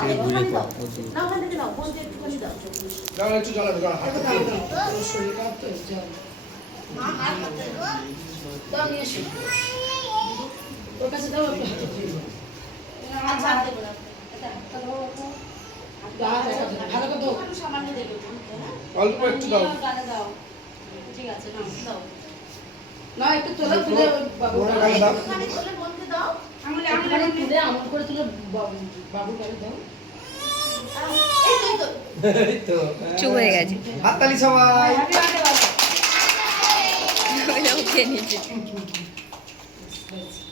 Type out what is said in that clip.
থেকে ঘুরে পড় না ওখান থেকে নাও বলতে একটুখানি দাও দাও একটু জল দাও হাত শরীর খারাপ তো জল দাও নিয়ে এসো ওর কাছে দাও একটু হাতে ধরো আচ্ছা হাত দেবো না ভালো করে দাও সামান্য দেবে হ্যাঁ অল্প একটু দাও গানে দাও ঠিক আছে নাও দাও না একটু তোলা তুলে বাবুর ওরা গালে দাও। একটুখানি তুলে বলতে দাও একটুখানি তুলে আমল করে তুলে বাবুর গালে দাও এই তো এই তো চুপ হয়ে গেছে হাততালি সবাই ওইটাও খেয়ে নিয়েছে